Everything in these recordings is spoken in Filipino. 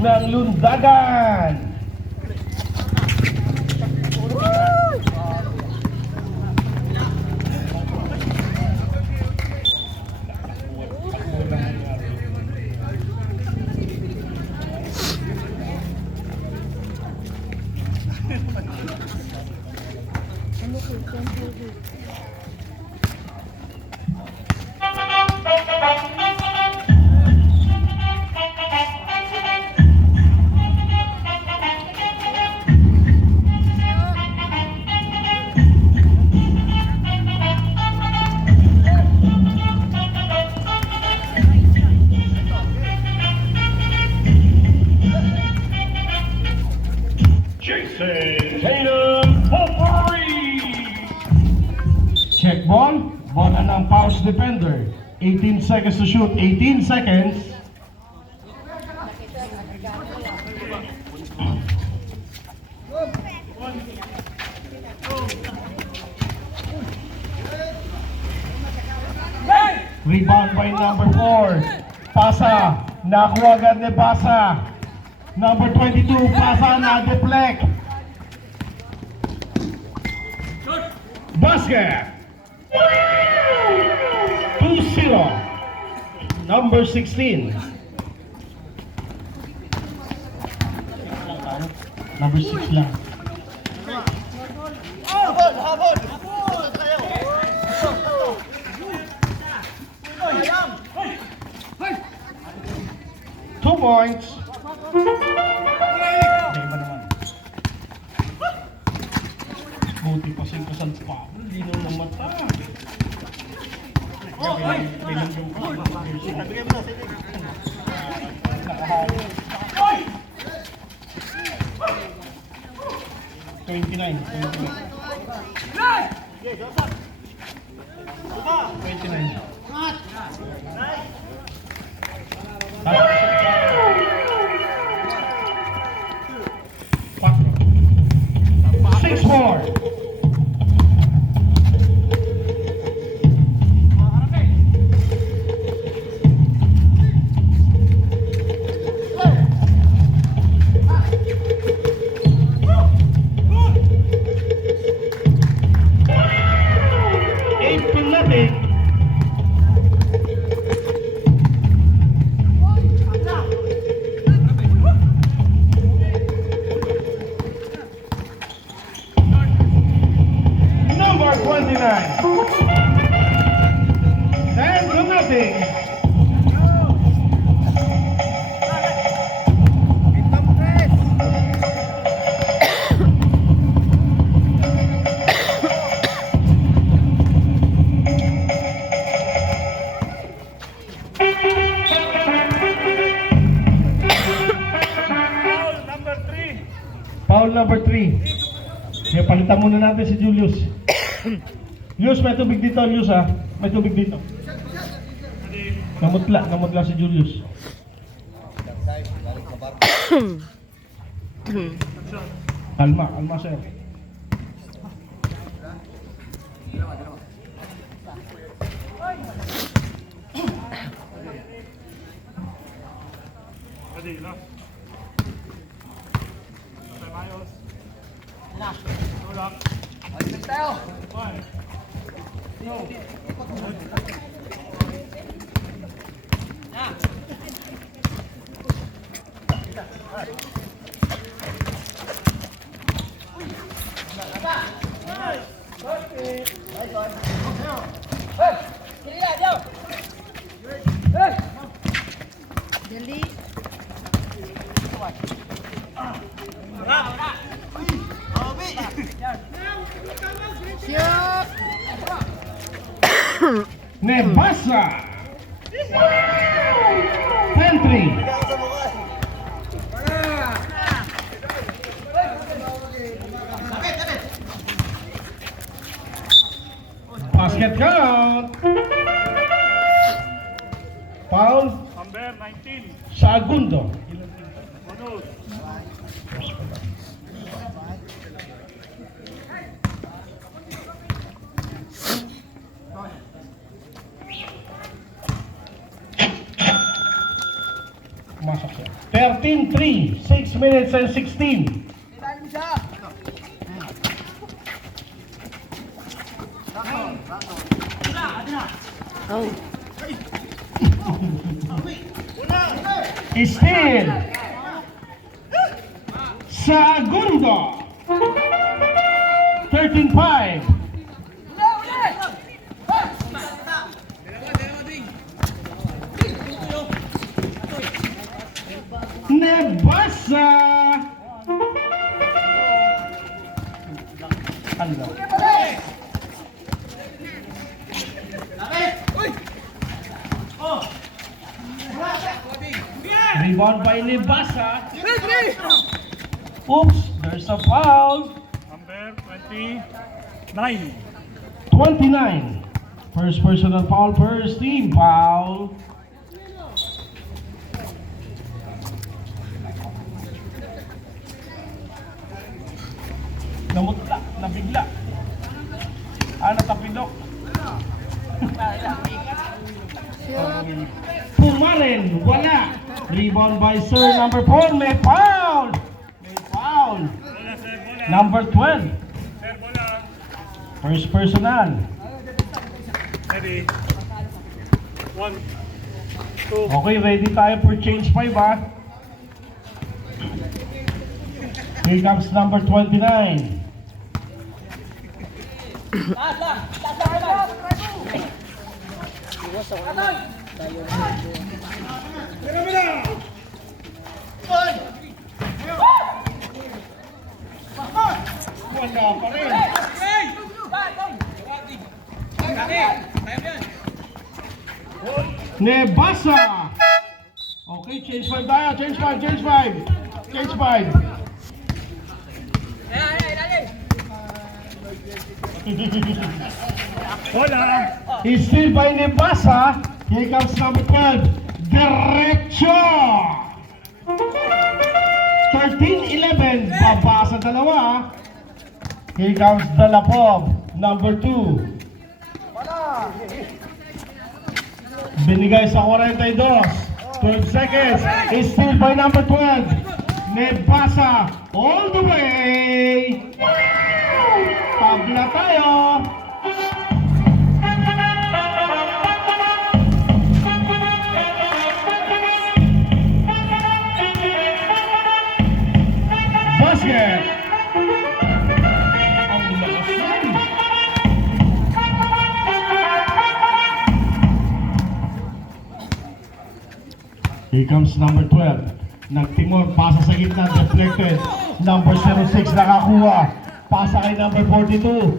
unang lundagan. Check ball, bola ng Paus defender. 18 seconds to shoot, 18 seconds. Rebound by number 4. Pasa, nakuha agad ni Pasa. Number 22, Pasa na deflect. Basket. 2-0. Number 16. Number 6 lang. Habol! 2 points. Buti pa singkasan pa. Hindi na namata. $29. Six more. Number 29. 10-0. Foul number 3. Kaya palitan muna natin si Julius. Julius, may tubig dito, Julius ha. May tubig dito. Namutla si Julius. Kalma sir. Nebasa 10-3. Basket count. Foul Number 19. Segundo. Bonus. Pumasok siya. 13-3. 6 minutes and 16. Oh. Still. Segundo. 13-5. Nebasa. Ano? Rebound by Nebasa. Oops, there's a foul. Number 29. 29. First personal foul, first team foul. Namutla, nabigla. Natapindok. Pumarin, wala. Rebound by Sir number 4, may foul. May foul. Bola, sir, bola. Number 12. Sir, bola. First personal. Ready. 1, 2. Okay, ready tayo for change 5 ha. Here comes number 29. Wala pa rin. Nebasa. Okay, change 5 tayo. Change 5, change 5. Change 5. Bola. He's still by Nebasa. Here comes number 12. Derecho. 13-11. Baba sa dalawa. Here comes Dalapov. Number 2. Binigay sa 42. 12 seconds. He's still by number 12. Nebasa. All the way. Tabla tayo. Basket. Ang lakas nun. Here comes number 12. Nagtimor, pasa sa gitna, deflected. Number 06 nakakuha. Pasa kay number 42.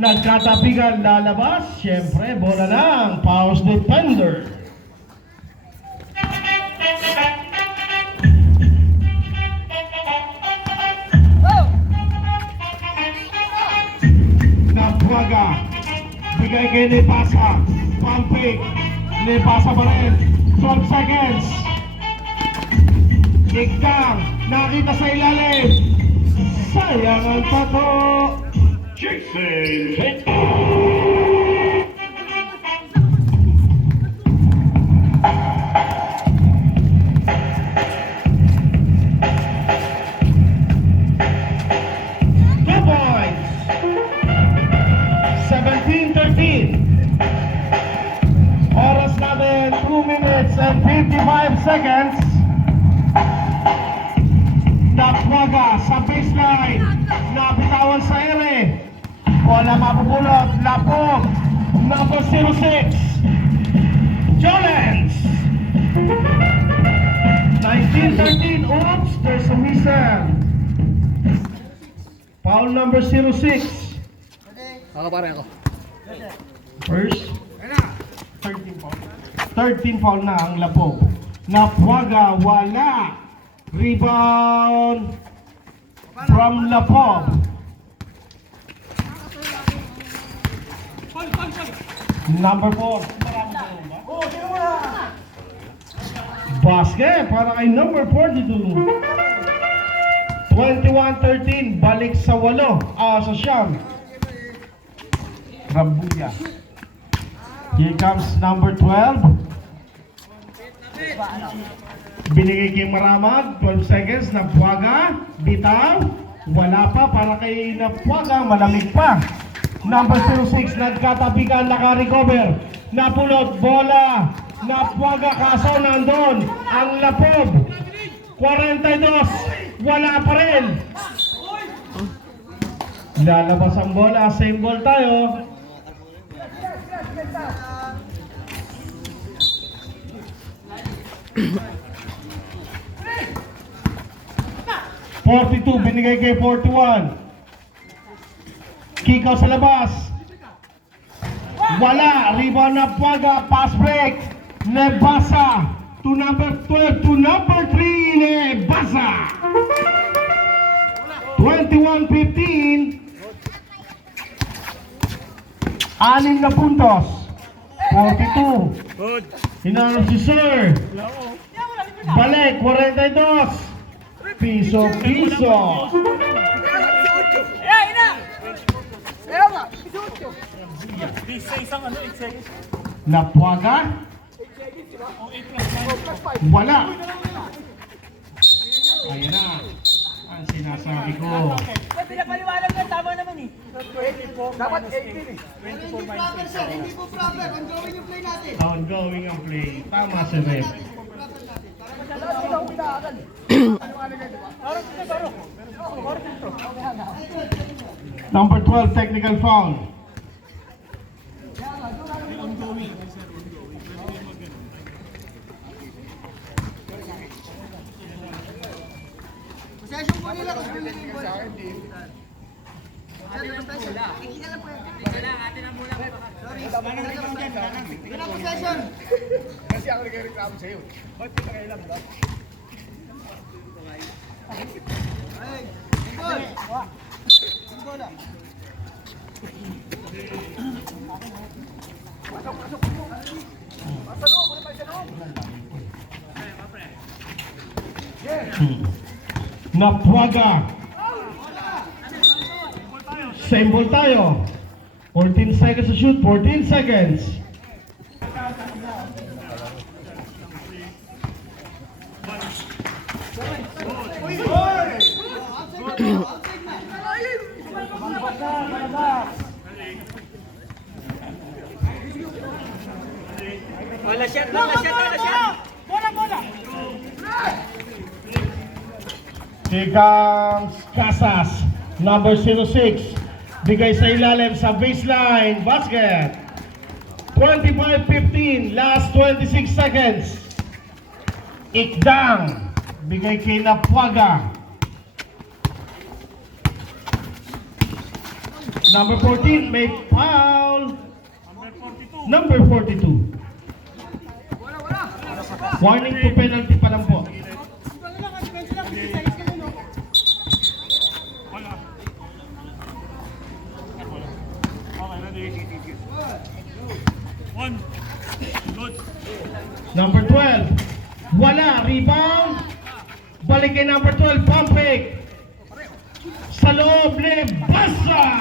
Nagkatabigan, lalabas. Siyempre, bola ng Paus defender. Nagbuwaga. Bigay kay Nebasa. Pumping. Nebasa pa rin. 12 seconds. Igtang. Nakita sa ilalim. Sayang ang tato. Jason. Two points. 17-13. Oras natin 2 minutes and 55 seconds. Nakwaga sa baseline. Nabitawan sa ere. Wala mapupulot. Lapog. Number 06. Jolens. 19-13. Oops, there's a missile. Foul number 06. Ako pare ako. First. 13 foul. 13 foul na ang Lapog. Napwaga, wala. Rebound from Lapog. Number 4. Basket para kay number 42. 21-13. Balik sa 8. Sa siyam. Rambuya. Here comes number 12. Binigay kay Maramag, 12 seconds, Napuaga, bitaw, wala pa para kay Napuaga, malamig pa. Number 06, nagkatabigan, naka-recover, napulot, bola, Napuaga, kaso nandun, ang lapob, 42, wala pa rin. Lalabas ang bola, same ball tayo. (42) binigay kay 41. Kick out sa labas. Wala. Rebound na Puaga. Pass break. Nebasa to number 12 to number 3. Nebasa. 21-15. 6 na puntos. 42. Good. Hinanap si Sir. Balik. 42. Piso. Please sa isang ano, 8 seconds. Napuaga. Wala. Ayan na. Ang sinasabi ko. Pinapaliwanag na tama naman eh. Dapat 18 eh. 24 minus 8. Hindi po proper. Ongoing yung play natin. Ongoing ang play. Tama si Rep. Number 12, technical foul. Possession po nila kung sino yung ball. Sorry. Wala possession. Kasi ako nagre-reklamo sa'yo. Ba't kita kailang ba? Ay, yung ball. Yung ball ah. Napuaga. Same ball tayo. 14 seconds to shoot. 14 seconds. Wala shot. Bola. Here comes Casas, number 06. Bigay sa ilalim sa baseline. Basket. 25-15. Last 26 seconds. Ikdang. Bigay kay Napuaga. Number 14, may foul. Number 42. Warning to penalty pa lang po. Wala. Okay, ready. 1. Good. Number 12. Wala. Rebound. Balik kay number 12. Pump fake. Sa loob ni Basa.